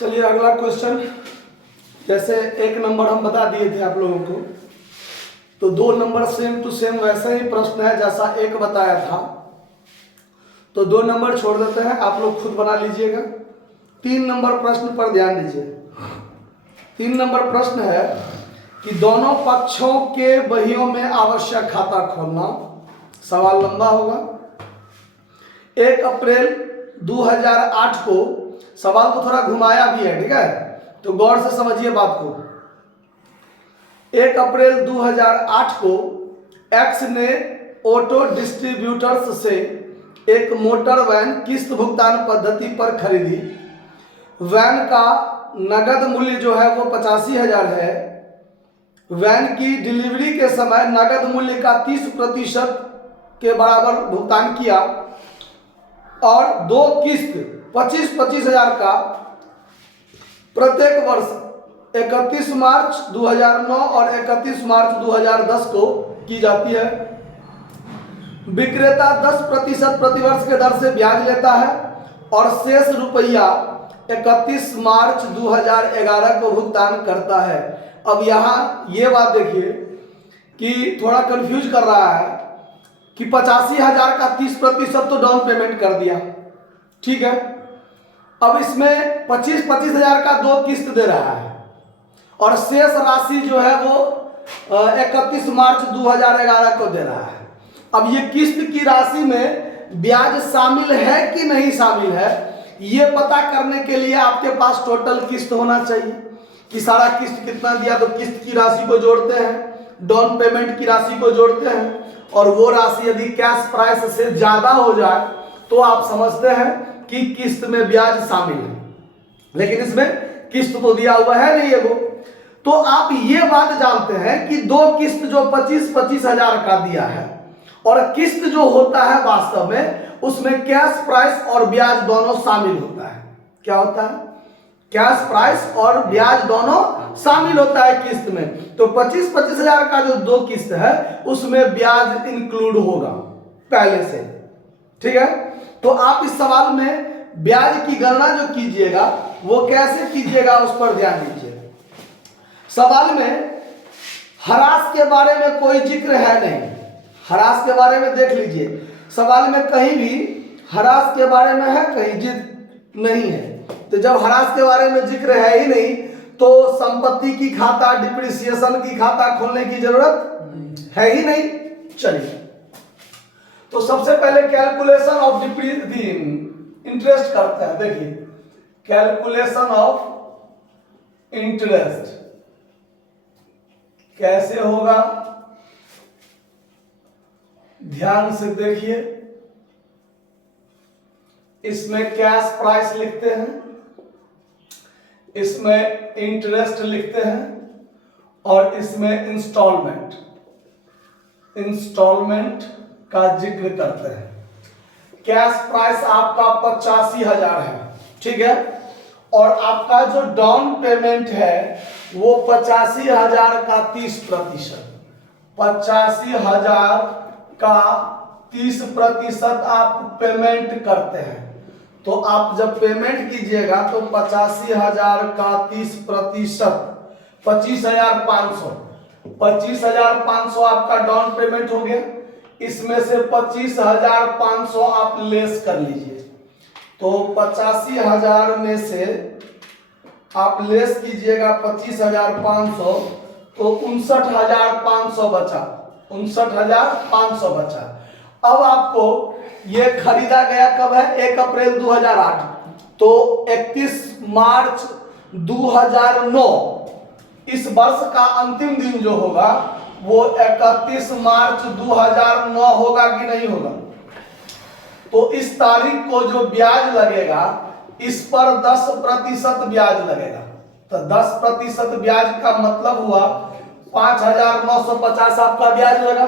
चलिए अगला क्वेश्चन। जैसे एक नंबर हम बता दिए थे आप लोगों को, तो 2 नंबर सेम टू सेम वैसे ही प्रश्न है जैसा एक बताया था, तो 2 नंबर छोड़ देते हैं, आप लोग खुद बना लीजिएगा। 3 नंबर प्रश्न पर ध्यान दीजिए। 3 नंबर प्रश्न है कि दोनों पक्षों के बहियों में आवश्यक खाता खोलना। सवाल लंबा होगा। 1 अप्रैल 2008 को, सवाल को थोड़ा घुमाया भी है, ठीक है, तो गौर से समझिए बात को। 1 अप्रैल 2008 को एक्स ने ऑटो डिस्ट्रीब्यूटर्स से एक मोटर वैन किस्त भुगतान पद्धति पर खरीदी। वैन का नगद मूल्य जो है वो 85,000 है। वैन की डिलीवरी के समय नगद मूल्य का 30% के बराबर भुगतान किया और 2 किस्त 25,000 का प्रत्येक वर्ष 31 मार्च 2009 और 31 मार्च 2010 को की जाती है। विक्रेता 10% प्रतिवर्ष के दर से ब्याज लेता है और शेष रुपया 31 मार्च 2011 को भुगतान करता है। अब यहाँ ये बात देखिए कि थोड़ा कंफ्यूज कर रहा है कि 85,000 का 30% तो डाउन पेमेंट कर दिया, ठीक है। अब इसमें 25,000 का 2 किस्त दे रहा है और शेष राशि जो है वो 31 मार्च 2011 को दे रहा है। अब ये किस्त की राशि में ब्याज शामिल है कि नहीं शामिल है, ये पता करने के लिए आपके पास टोटल किस्त होना चाहिए कि सारा किस्त कितना दिया, तो किस्त की राशि को जोड़ते हैं, डाउन पेमेंट की राशि को जोड़ते हैं, और वो राशि यदि कैश प्राइस से ज्यादा हो जाए तो आप समझते हैं कि किस्त में ब्याज शामिल है। लेकिन इसमें किस्त तो दिया हुआ है नहीं एगो, तो आप ये बात जानते हैं कि 2 किस्त जो 25,000 का दिया है और किस्त जो होता है वास्तव में उसमें कैश प्राइस और ब्याज दोनों शामिल होता है। क्या होता है? कैश प्राइस और ब्याज दोनों शामिल होता है किस्त में। तो 25,000 का जो 2 किस्त है उसमें ब्याज इंक्लूड होगा पहले से, ठीक है। तो आप इस सवाल में ब्याज की गणना जो कीजिएगा वो कैसे कीजिएगा उस पर ध्यान दीजिए। सवाल में हरास के बारे में कोई जिक्र है नहीं। हरास के बारे में देख लीजिए, सवाल में कहीं भी हरास के बारे में है, कहीं जिक्र नहीं है। तो जब हरास के बारे में जिक्र है ही नहीं तो संपत्ति की खाता, डिप्रिसिएशन की खाता खोलने की जरूरत है ही नहीं। चलिए, तो सबसे पहले कैलकुलेशन ऑफ इंटरेस्ट करते हैं। देखिए, कैलकुलेशन ऑफ इंटरेस्ट कैसे होगा, ध्यान से देखिए। इसमें कैश प्राइस लिखते हैं, इसमें इंटरेस्ट लिखते हैं और इसमें इंस्टॉलमेंट का जिक्र करते हैं। कैश प्राइस आपका 85,000 है, ठीक है, और आपका जो डाउन पेमेंट है वो 85,000 का 30%, 85,000 का 30% आप पेमेंट करते हैं। तो आप जब पेमेंट कीजिएगा तो 85,000 का 30% 25,500, 25,500 आपका डाउन पेमेंट हो गया। इसमें से 25,500 आप लेस कर लीजिए, तो 85,000 में से आप लेस कीजिएगा 25,500, तो 59,500 बचा, 59,500 बचा। अब आपको ये खरीदा गया कब है? 1 अप्रैल 2008, तो 31 मार्च 2009 इस वर्ष का अंतिम दिन जो होगा वो 31 मार्च 2009 होगा कि नहीं होगा? तो इस तारीख को जो ब्याज लगेगा इस पर 10% ब्याज लगेगा। तो 10% ब्याज का मतलब हुआ 5,950 आपका ब्याज लगा।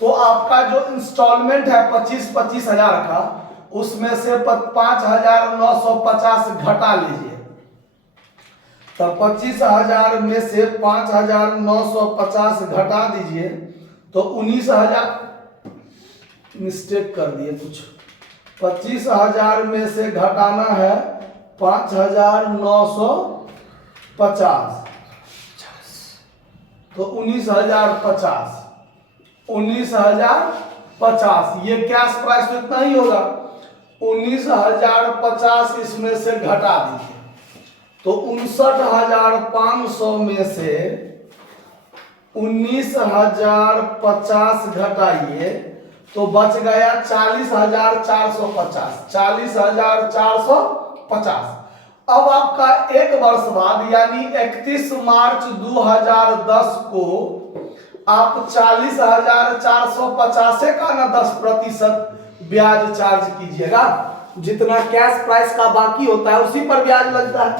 तो आपका जो इंस्टॉलमेंट है 25,000 का, उसमें से 5,950 घटा लीजिए। तो 25,000 में से 5,950 घटा दीजिए तो 19,000, मिस्टेक कर दिए कुछ, 25,000 में से घटाना है 5,950, तो 19,050, 19,050 ये कैश प्राइस तो इतना ही होगा। 19,050 इसमें से घटा दीजिए, तो 59,500 में से 19,050 घटाइए तो बच गया 40,450, 40,450। अब आपका एक वर्ष बाद यानी 31 मार्च 2010 को आप 40,450 का ना 10% ब्याज चार्ज कीजिएगा। जितना कैश प्राइस का बाकी होता है उसी पर ब्याज लगता है,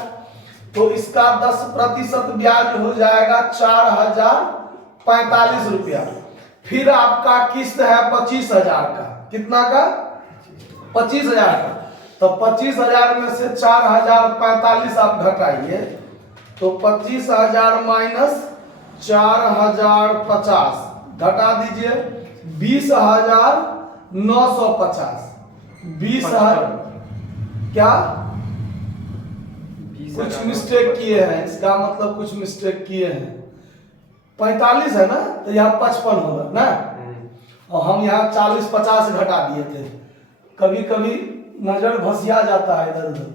तो इसका 10% ब्याज हो जाएगा 4,045 रुपया। फिर आपका किस्त है 25,000 का, कितना का? 25,000 का। तो 25,000 में से 4,045 आप घटाइए, तो 25,000 माइनस 4,050 घटा दीजिए 20,950। 20,000 क्या? कुछ मिस्टेक किए हैं, इसका मतलब कुछ मिस्टेक किए हैं। 45 है ना, तो यहाँ 55 होगा ना, और हम यहाँ 40-50 घटा दिए थे। कभी कभी नजर भसिया जाता है इधर उधर।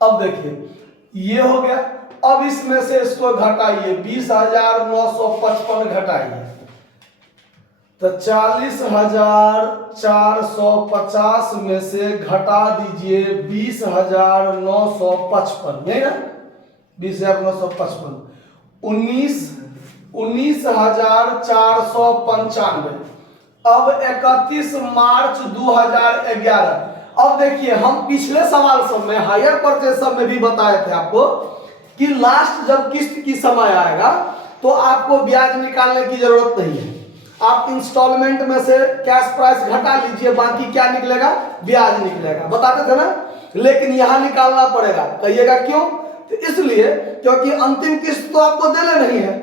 अब देखिए ये हो गया। अब इसमें से इसको घटाइए, 20,955 घटाइए, तो 40,450 में से घटा दीजिए 20,955, नहीं ना, 20,955, 19,495। अब 31 मार्च 2011। अब देखिए हम पिछले सवाल सब में, हायर परचेज सब में भी बताए थे आपको कि लास्ट जब किस्त की समय आएगा तो आपको ब्याज निकालने की जरूरत नहीं है। आप इंस्टॉलमेंट में से कैश प्राइस घटा लीजिए, बाकी क्या निकलेगा? ब्याज निकलेगा, बताते थे ना। लेकिन यहां निकालना पड़ेगा, कहिएगा क्यों? तो इसलिए क्योंकि अंतिम किस्त तो आपको देने नहीं है।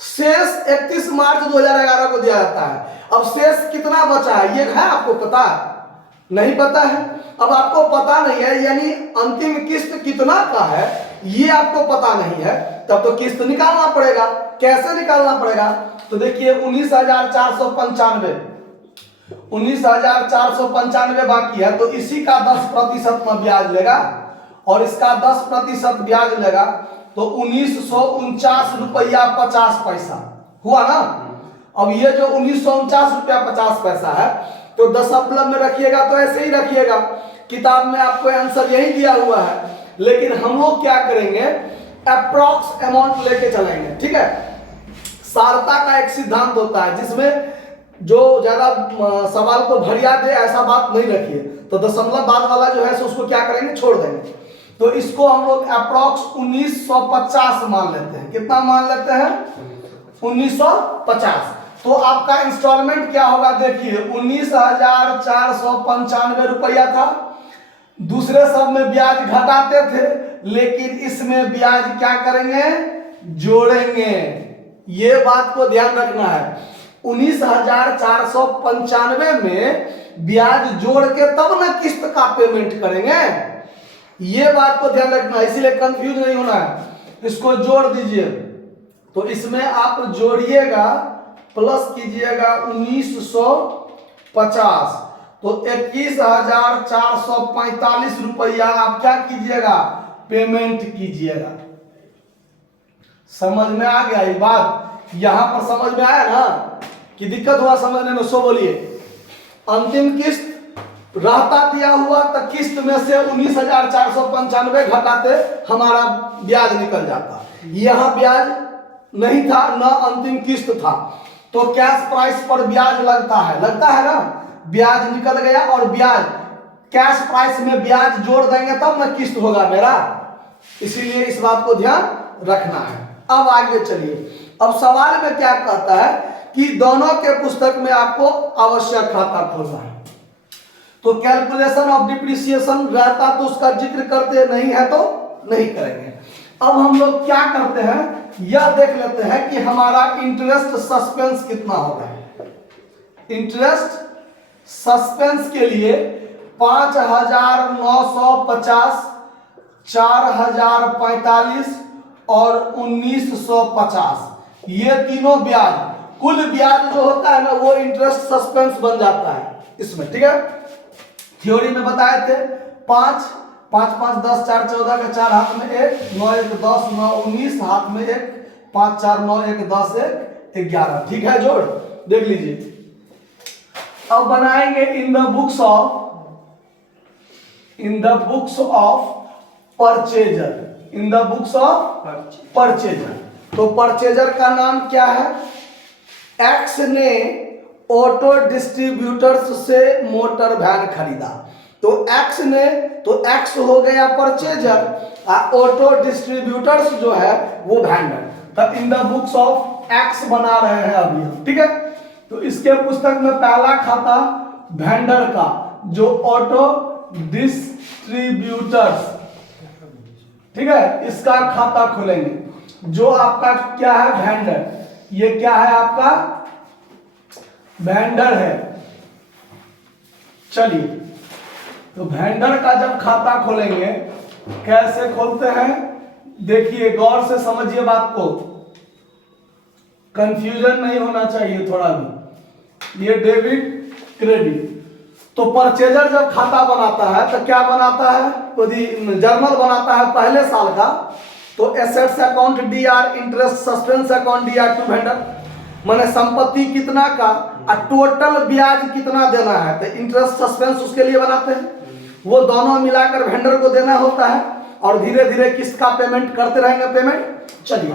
शेष 31 मार्च 2011 को दिया जाता है। अब शेष कितना बचा है ये है आपको पता? नहीं पता है। अब आपको पता नहीं है यानी अंतिम किस्त कितना का है ये आपको पता नहीं है, तब तो किस्त निकालना पड़ेगा। कैसे निकालना पड़ेगा? तो देखिए 19,495 बाकी है, तो इसी का 10% में ब्याज लेगा और इसका 10% ब्याज लेगा, तो 1949 रुपया 50 पैसा हुआ ना। अब ये जो 1949 रुपया 50 पैसा है, तो दशमलव में रखिएगा तो ऐसे ही रखिएगा, किताब में आपको आंसर यही दिया हुआ है। लेकिन हम लोग क्या करेंगे, अप्रॉक्स अमाउंट लेके चलेंगे, ठीक है। सारता का एक सिद्धांत होता है जिसमें जो ज्यादा सवाल को भरिया दे ऐसा बात नहीं रखिए, तो दशमलव बाद वाला जो है सो उसको क्या करेंगे, छोड़ देंगे। तो इसको हम लोग अप्रॉक्स 1950 मान लेते हैं। कितना मान लेते हैं? 1950। तो आपका इंस्टॉलमेंट क्या होगा देखिए, 19,495 रुपया था। दूसरे सब में ब्याज घटाते थे, लेकिन इसमें ब्याज क्या करेंगे, जोड़ेंगे। ये बात को ध्यान रखना है। 19,495 में ब्याज जोड़ के तब ना किस्त का पेमेंट करेंगे, ये बात को ध्यान रखना है, इसीलिए कंफ्यूज नहीं होना है। इसको जोड़ दीजिए, तो इसमें आप जोड़िएगा, प्लस कीजिएगा 1950, तो 21,445 रुपया आप क्या कीजिएगा, पेमेंट कीजिएगा। समझ में आ गया ये बात? यहां पर समझ में आया ना कि दिक्कत हुआ समझने में? सो बोलिए। अंतिम किस्त रहता दिया हुआ तो किस्त में से 19,495 घटाते हमारा ब्याज निकल जाता। यहां ब्याज नहीं था, न अंतिम किस्त था, तो कैश प्राइस पर ब्याज लगता है ना। ब्याज निकल गया और ब्याज कैश प्राइस में ब्याज जोड़ देंगे तब ना किस्त होगा मेरा, इसीलिए इस बात को ध्यान रखना है। अब आगे चलिए। अब सवाल में क्या कहता है कि दोनों के पुस्तक में आपको आवश्यक खाता खोलना है, तो कैलकुलेशन ऑफ डिप्रिसिएशन रहता तो उसका जिक्र करते, नहीं है तो नहीं करेंगे। अब हम लोग क्या करते हैं, यह देख लेते हैं कि हमारा इंटरेस्ट सस्पेंस कितना होगा। इंटरेस्ट सस्पेंस के लिए 5,950 1950, 4045 और 1950, ये तीनों ब्याज, कुल ब्याज जो होता है ना वो इंटरेस्ट सस्पेंस बन जाता है इसमें, ठीक है। थ्योरी में बताए थे 5 5 5 10 4 14 के 4 हाथ में 1, 9 1 10 9 19 हाथ में 1, 5 4 9 1 10 1 11, ठीक है। जोड़ देख लीजिए। अब बनाएंगे in the books of purchaser, in the books of purchaser. तो परचेजर का नाम क्या है? एक्स ने ऑटो डिस्ट्रीब्यूटर्स से मोटर वैन खरीदा, तो एक्स ने, तो एक्स हो गया परचेजर, ऑटो डिस्ट्रीब्यूटर्स जो है वो वेंडर। तो in the books of x बना रहे हैं अभी हम, ठीक है। तो इसके पुस्तक में पहला खाता वेंडर का, जो ऑटो डिस्ट्रीब्यूटर्स, ठीक है, इसका खाता खोलेंगे। जो आपका क्या है? वेंडर। ये क्या है? आपका वेंडर है। चलिए, तो वेंडर का जब खाता खोलेंगे, कैसे खोलते हैं देखिए, गौर से समझिए बात को, कंफ्यूजन नहीं होना चाहिए थोड़ा भी। ये डेबिट क्रेडिट, तो परचेजर जब खाता बनाता है तो क्या बनाता है? जर्नल बनाता है पहले साल का, तो assets account DR, interest suspense account DR to vendor, माने संपत्ति कितना का और टोटल ब्याज कितना देना है, तो इंटरेस्ट सस्पेंस उसके लिए बनाते हैं। वो दोनों मिलाकर वेंडर को देना होता है और धीरे धीरे किस्त का पेमेंट करते रहेंगे पेमेंट। चलिए,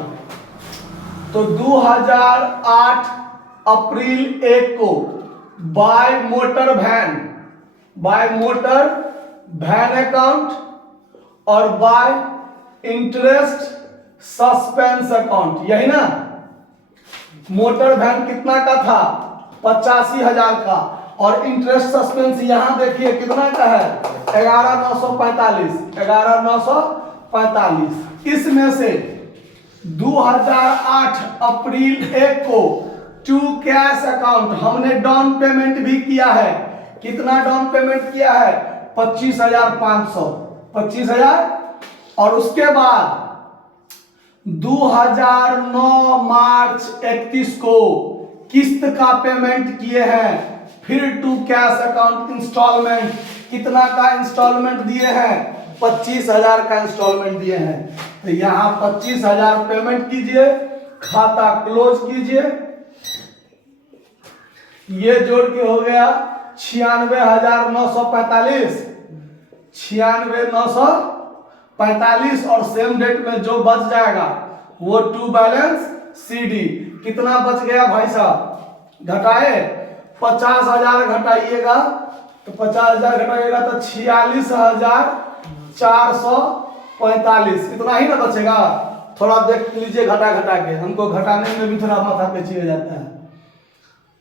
तो 2008 अप्रैल 1 को बाय मोटर वैन अकाउंट और बाय इंटरेस्ट सस्पेंस अकाउंट, यही ना। मोटर वैन कितना का था? 85,000 का, और इंटरेस्ट सस्पेंस यहां देखिए कितना का है? 11,945। इसमें से 2008 अप्रैल 1 को टू कैश अकाउंट हमने डाउन पेमेंट भी किया है। कितना डाउन पेमेंट किया है? 25,500, 25,000। और उसके बाद 2009 मार्च 31 को किस्त का पेमेंट किए हैं। फिर टू कैश अकाउंट इंस्टॉलमेंट, कितना का इंस्टॉलमेंट दिए हैं? 25,000 का इंस्टॉलमेंट दिए हैं। तो यहां 25,000 पेमेंट कीजिए, खाता क्लोज कीजिए। ये जोड़ के हो गया 96,945, 96,945। और सेम डेट में जो बच जाएगा वो टू बैलेंस सीडी। कितना बच गया भाई साहब? घटाए 50,000 घटाइएगा, तो 50,000 घटाइएगा तो 46,445, इतना ही ना बचेगा। थोड़ा देख लीजिए घटा के, हमको घटाने में भी थोड़ा माथा पेची हो जाता है।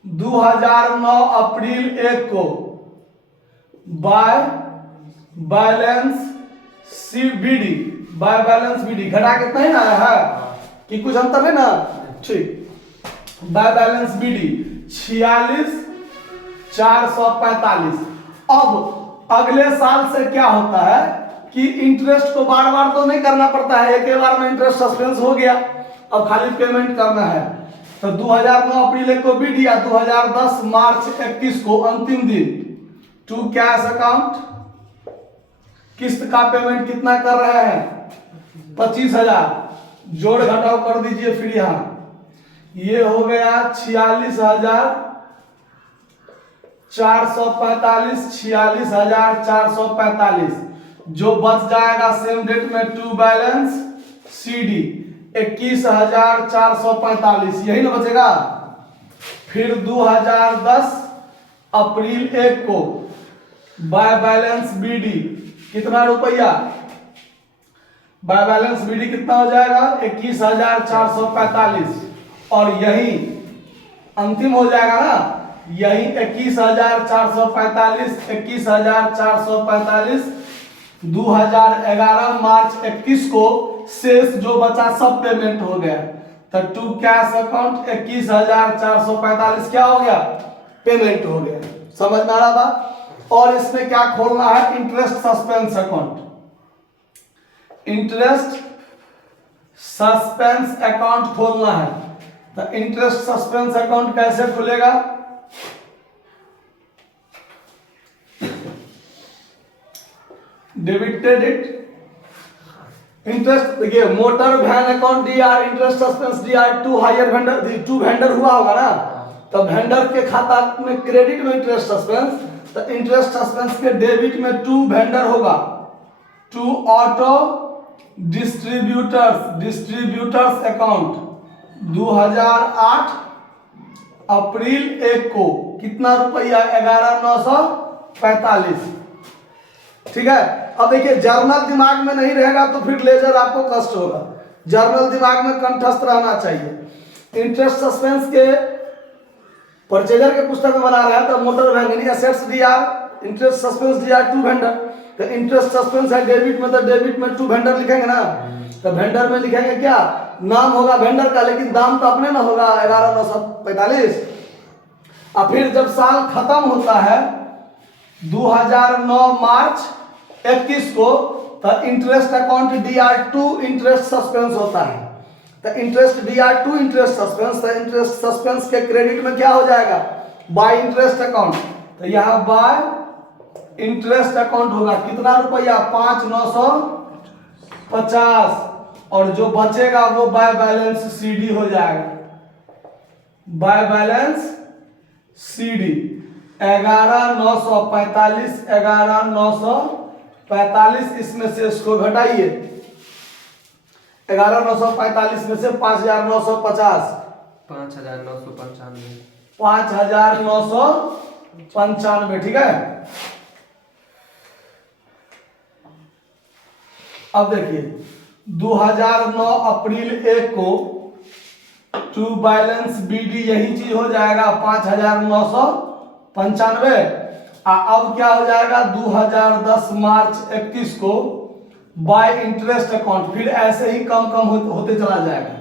2009 अप्रैल 1 को बाय बैलेंस बीडी घटा कितना ही ना आया है कि कुछ अंतर है ना? ठीक, बाय बैलेंस बीडी 46,445। अब अगले साल से क्या होता है कि इंटरेस्ट को बार बार तो नहीं करना पड़ता है, एक ही बार में इंटरेस्ट सस्पेंस हो गया, अब खाली पेमेंट करना है। तो 2009 अप्रैल 1 को बीडी या 2010 मार्च 31 को अंतिम दिन टू कैश अकाउंट किस्त का पेमेंट कितना कर रहे हैं? 25,000। जोड़ घटाव कर दीजिए फिर यहां, ये हो गया 46,445, 46,445। जो बच जाएगा सेम डेट में टू बैलेंस सीडी 21,445, यही ना बचेगा। फिर 2010 अप्रैल 1 को बाय बैलेंस बीडी कितना रुपया? बाय बैलेंस बीडी कितना हो जाएगा? 21,445। और यही अंतिम हो जाएगा ना, यही 21,445, 21,445 2011 मार्च 31 को शेष जो बचा सब पेमेंट हो गया। तो टू कैश अकाउंट 21,445 क्या हो गया? पेमेंट हो गया। समझ में आ रहा बात? और इसमें क्या खोलना है? Interest suspense account. Interest suspense account खोलना है। तो इंटरेस्ट सस्पेंस अकाउंट कैसे खुलेगा? डेबिट क्रेडिट इंटरेस्ट, देखिए motor van account DR, interest suspense DR, to hire vendor, to vendor हुआ होगा ना, तो वेंडर के खाता में क्रेडिट में इंटरेस्ट सस्पेंस, तो इंटरेस्ट सस्पेंस के डेबिट में टू वेंडर होगा, टू ऑटो डिस्ट्रीब्यूटर्स अकाउंट 2008 अप्रैल 1 को कितना रुपया? 11,945। ठीक है। अब देखिए जर्नल दिमाग में नहीं रहेगा तो फिर लेजर आपको कष्ट होगा, जर्नल दिमाग में कंठस्थ रहना चाहिए। इंटरेस्ट सस्पेंस के परचेजर के पुस्तक में बना रहा है तो motor van assets DR, interest suspense DR, to vendor, तो इंटरेस्ट सस्पेंस है डेबिट में, तो डेबिट में टू वेंडर लिखेंगे ना, तो वेंडर में लिखेंगे क्या? नाम होगा वेंडर का, लेकिन दाम तो अपने ना होगा 11,945। और फिर जब साल खत्म होता है 2009 मार्च 21 को, तो इंटरेस्ट अकाउंट डीआर2 इंटरेस्ट सस्पेंस होता है। तो इंटरेस्ट डीआर2 इंटरेस्ट सस्पेंस, तो इंटरेस्ट सस्पेंस के क्रेडिट में क्या हो जाएगा? बाय इंटरेस्ट अकाउंट, तो यहाँ बाय इंटरेस्ट अकाउंट होगा कितना रुपया? 5,950, और जो बचेगा वो बाय बैलेंस सीडी हो जाएगा, बाय बैलेंस सीडी 11,945, 11,945 इसमें से इसको घटाइए, 11,945 में से 5,950, 5,995, 5,995, ठीक है। अब देखिए 2009 अप्रैल 1 को टू बैलेंस बीडी यही चीज हो जाएगा 5,995। अब क्या हो जाएगा? 2010 मार्च 21 को बाय इंटरेस्ट अकाउंट, फिर ऐसे ही कम कम होते चला जाएगा,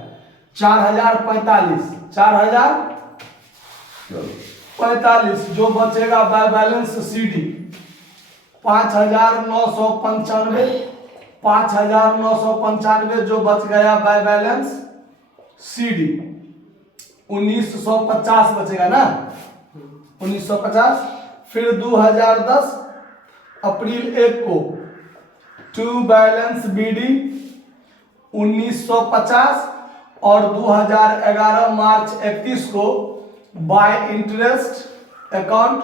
4,045 जो बचेगा बाय बैलेंस सीडी 5,995 जो बच गया बाय बैलेंस सीडी 1950 बचेगा ना, 1950। फिर 2010 अप्रैल 1 को टू बैलेंस बीडी 1950, और 2011 मार्च 31 को बाय इंटरेस्ट अकाउंट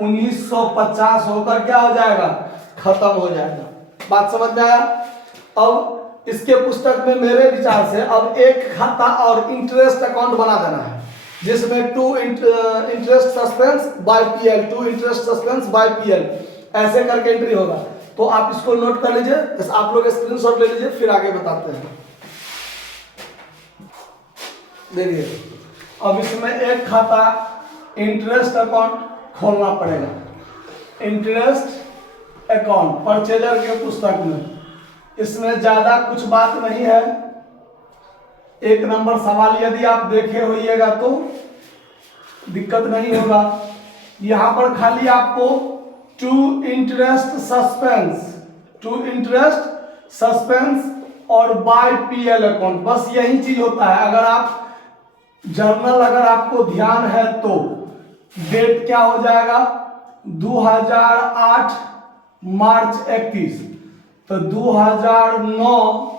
1950 होकर क्या हो जाएगा? खत्म हो जाएगा। बात समझ में आया? अब इसके पुस्तक में मेरे विचार से अब एक खाता और इंटरेस्ट अकाउंट बना देना है, जिसमें to interest suspense by PL, to interest suspense by PL, ऐसे करके एंट्री होगा। तो आप इसको नोट कर लीजिए, आप लोग स्क्रीनशॉट ले लीजिए, फिर आगे बताते हैं। देखिए अब इसमें एक खाता इंटरेस्ट अकाउंट खोलना पड़ेगा, इंटरेस्ट अकाउंट परचेजर के पुस्तक में। इसमें ज्यादा कुछ बात नहीं है, एक नंबर सवाल यदि आप देखे होइएगा तो दिक्कत नहीं होगा। यहां पर खाली आपको टू इंटरेस्ट सस्पेंस और बाय पीएल अकाउंट, बस यही चीज होता है। अगर आप जर्नल अगर आपको ध्यान है तो डेट क्या हो जाएगा? 2008 मार्च 31, तो 2009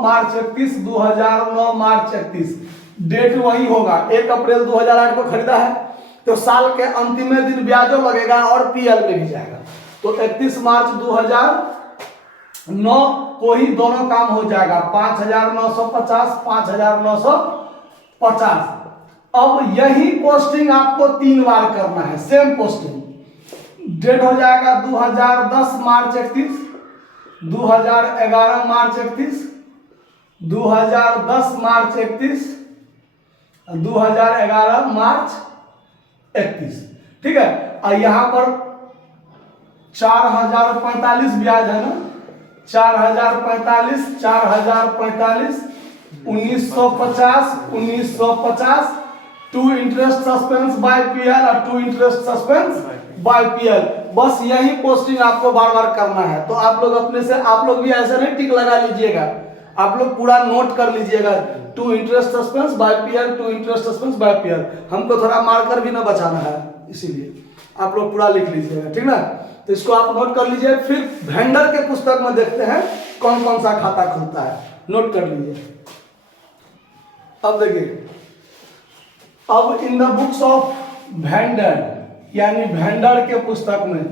मार्च 31, 2009 मार्च 31 डेट वही होगा। 1 अप्रैल 2008 को खरीदा है तो साल के अंतिम दिन ब्याजों लगेगा और पीएल में भी जाएगा, तो 31 मार्च 2009 को ही दोनों काम हो जाएगा, 5,950, 5,950। अब यही पोस्टिंग आपको 3 बार करना है, सेम पोस्टिंग। डेट हो जाएगा 2010 मार्च 31, 2011 मार्च 31, 2010 मार्च 31, 2011 मार्च 31, ठीक है। और यहां पर 4,045 ब्याज है ना, 4,045, 1950 to interest suspense by PL और to interest suspense by PL. बस यही पोस्टिंग आपको बार बार करना है। तो आप लोग अपने से, आप लोग भी ऐसे नहीं टिक लगा लीजिएगा, आप लोग पूरा नोट कर लीजिएगा, to interest suspense by PL, to interest suspense by PL. हमको थोड़ा मार्कर भी ना बचाना है, इसीलिए आप लोग पूरा लिख लीजिएगा, ठीक ना। तो इसको आप नोट कर लीजिए। फिर वेंडर के पुस्तक में देखते हैं कौन कौन सा खाता खुलता है, नोट कर लीजिए। अब देखिए, अब in the books of vendor, यानी वेंडर के पुस्तक में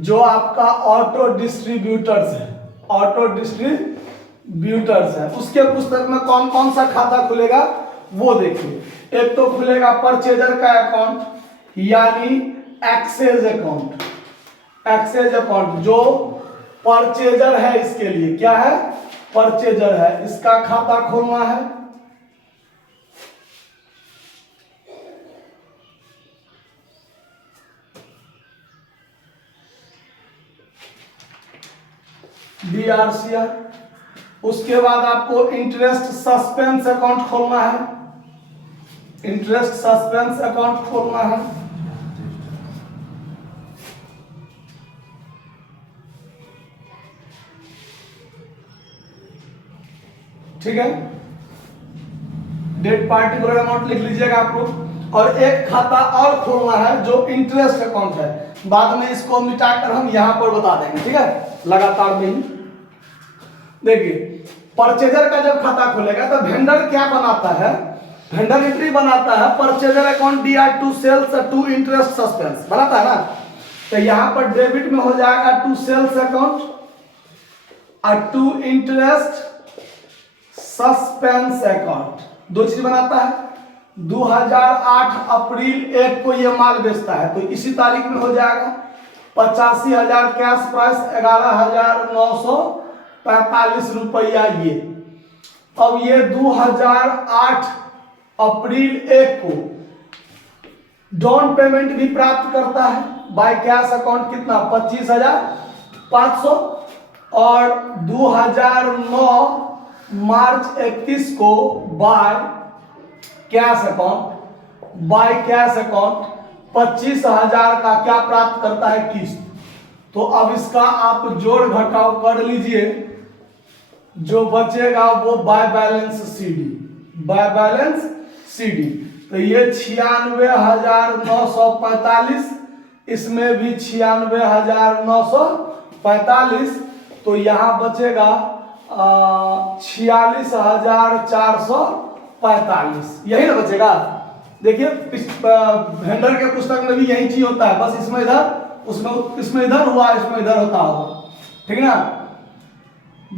जो आपका ऑटो डिस्ट्रीब्यूटर्स है, ऑटो डिस्ट्रीब्यूटर्स है, उसके पुस्तक में कौन कौन सा खाता खुलेगा वो देखिए। एक तो खुलेगा परचेजर का अकाउंट, यानी एक्सेज अकाउंट। एक्सेज अकाउंट जो परचेजर है, इसके लिए क्या है, परचेजर है, इसका खाता खोलना है। DRCR। उसके बाद आपको इंटरेस्ट सस्पेंस अकाउंट खोलना है, इंटरेस्ट सस्पेंस अकाउंट खोलना है। ठीक है, डेट पार्टिकुलर अमाउंट लिख लीजिएगा आप लोग। और एक खाता और खोलना है जो इंटरेस्ट अकाउंट है, बाद में इसको मिटाकर हम यहां पर बता देंगे, ठीक है, लगातार में ही। देखिए, परचेजर का जब खाता खुलेगा तो वेंडर क्या बनाता है, वेंडर एंट्री बनाता है, purchaser account DR to sales to interest suspense बनाता है ना। तो यहां पर डेबिट में हो जाएगा टू सेल्स अकाउंट और टू इंटरेस्ट सस्पेंस अकाउंट, दो चीज बनाता है। 2008 अप्रैल 1 को ये माल बेचता है, तो इसी तारीख में हो जाएगा 85,000 कैश प्राइस, 11,945 रुपया ये। अब ये 2008 अप्रैल 1 को डाउन पेमेंट भी प्राप्त करता है बाय कैश अकाउंट, कितना, 25,500। और 2009 मार्च 31 को बाय कैश अकाउंट 25,000 का क्या प्राप्त करता है, किस्त। तो अब इसका आप जोड़ घटाव कर लीजिए, जो बचेगा वो बाय बैलेंस सीडी। तो ये 96,945, इसमें भी 96,945, तो यहाँ बचेगा 46,445, यही ना बचेगा। देखिए, वेंडर के पुस्तक में भी यही चीज होता है, बस इसमें इधर, इसमें इधर हुआ, इसमें इधर होता होगा, ठीक है ना।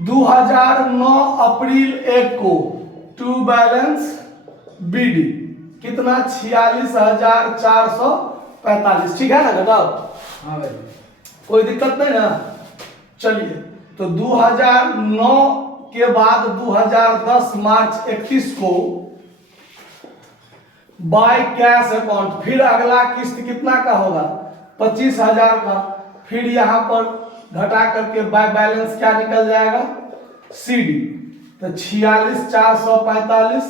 2009 अप्रैल 1 को टू बैलेंस BD कितना, 46,445, ठीक है ना, घटाओ। हाँ भाई, कोई दिक्कत नहीं ना। चलिए, तो 2009 के बाद 2010 मार्च 31 को बाय कैश अकाउंट, फिर अगला किस्त कितना का होगा, 25,000 का। फिर यहां पर घटा करके बाय बैलेंस क्या निकल जाएगा, CD। तो 46,445,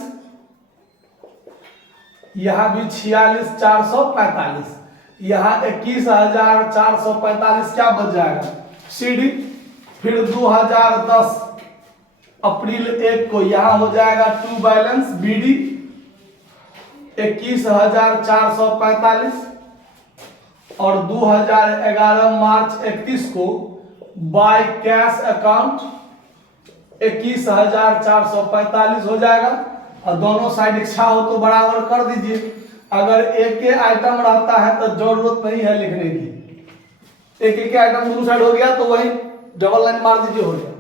यहां भी 46,445, यहां 21,445 क्या बच जाएगा, CD। फिर 2010 अप्रैल 1 को यहां हो जाएगा टू बैलेंस BD 21,445। और 2011 मार्च 31 को बाय कैश अकाउंट 21,445 हो जाएगा। और दोनों साइड इच्छा हो तो बराबर कर दीजिए, अगर एक ही आइटम रहता है तो जरूरत नहीं है लिखने की, एक आइटम दोनों साइड हो गया तो वही डबल लाइन मार दीजिए, हो गया।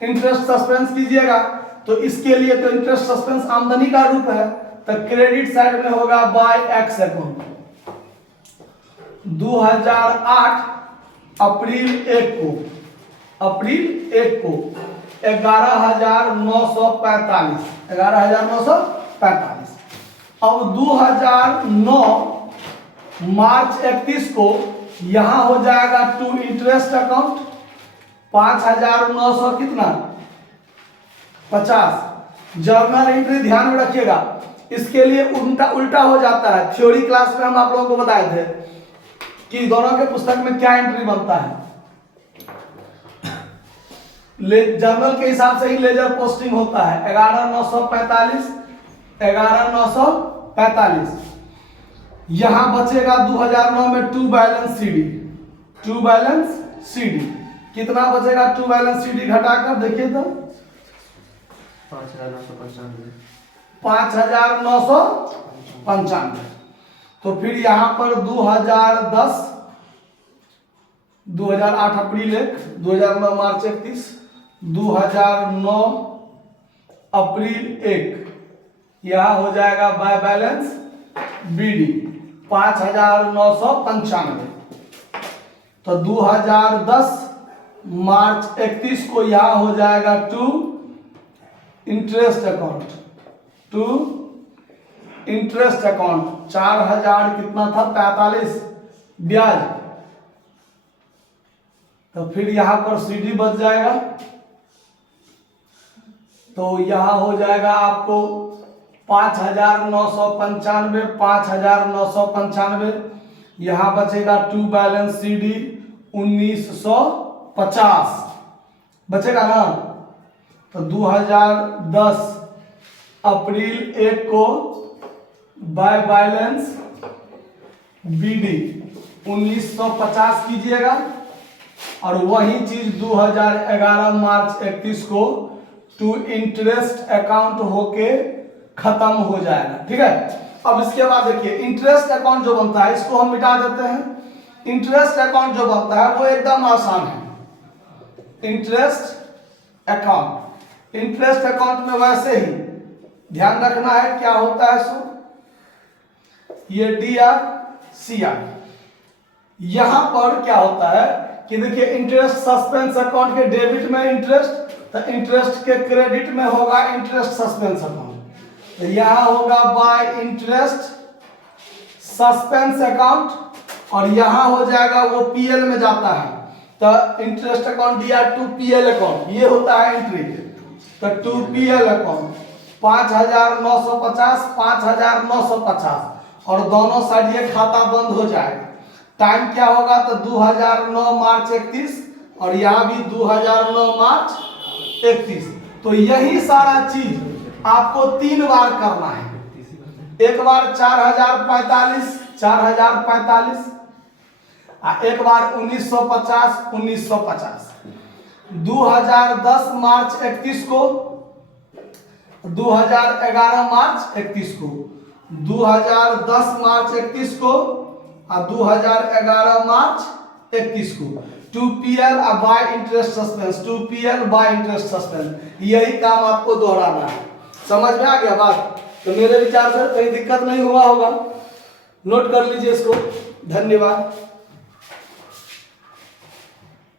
इंटरेस्ट सस्पेंस कीजिएगा तो इसके लिए तो इंटरेस्ट सस्पेंस आमदनी का रूप है, तो क्रेडिट साइड में होगा बाय एक्स अकाउंट। 2008 अप्रैल 1 को 11,945। अब 2009 मार्च 31 को यहां हो जाएगा टू इंटरेस्ट अकाउंट 5,900 कितना, 50। जर्नल एंट्री ध्यान में रखिएगा, इसके लिए उल्टा हो जाता है। थ्योरी क्लास में हम आप लोगों को बताए थे, कि दोनों के पुस्तक में क्या एंट्री बनता है। जर्नल के हिसाब से ही लेजर पोस्टिंग होता है 11,945 11,945। यहां बचेगा 2009 में टू बैलेंस सीडी कितना बचेगा? टू बैलेंस सीडी घटाकर देखिए तो 5,995। तो फिर यहां पर 2008 अप्रैल 1, 2009 मार्च 31, 2009 अप्रैल 1, यह हो जाएगा बाय बैलेंस बीडी 5,995। तो 2010 मार्च 31 को यह हो जाएगा टू इंटरेस्ट अकाउंट 4,000 कितना था? 45 ब्याज। तो फिर यहां पर सीडी बच जाएगा, तो यहां हो जाएगा आपको 5,995 यहां बचेगा टू बैलेंस सीडी 1950 बचेगा ना। तो 2010 अप्रैल 1 को बाय बैलेंस बीडी 1950 कीजिएगा, और वही चीज 2011 मार्च 31 को टू इंटरेस्ट अकाउंट होके खत्म हो जाएगा। ठीक है, अब इसके बाद देखिए इंटरेस्ट अकाउंट जो बनता है इसको हम मिटा देते हैं। इंटरेस्ट अकाउंट जो बनता है वो एकदम आसान है। इंटरेस्ट अकाउंट में वैसे ही ध्यान रखना है क्या होता है सो ये DR CR। यहां पर क्या होता है कि देखिए इंटरेस्ट सस्पेंस अकाउंट के डेबिट में इंटरेस्ट, तो इंटरेस्ट के क्रेडिट में होगा इंटरेस्ट सस्पेंस अकाउंट। तो यहां होगा बाय इंटरेस्ट सस्पेंस अकाउंट, और यहां हो जाएगा वो PL में जाता है। तो इंटरेस्ट अकाउंट दिया टू PL अकाउंट, ये होता है एंट्री। तो टू PL अकाउंट 5,950 5,950, और दोनों साइड ये खाता बंद हो जाएगा। टाइम क्या होगा? तो 2009 मार्च 31, और यहाँ भी 2009 मार्च 31। तो यही सारा चीज आपको 3 बार करना है। एक बार 4,045 एक बार 1950 2010 मार्च 31 को, 2011 मार्च 31 को, 2010 मार्च 31 को, और 2011 मार्च 31 को to PL by interest suspense, यही काम आपको दोहराना है। समझ में आ गया बात? तो मेरे विचार से कहीं दिक्कत नहीं हुआ होगा, नोट कर लीजिए इसको। धन्यवाद।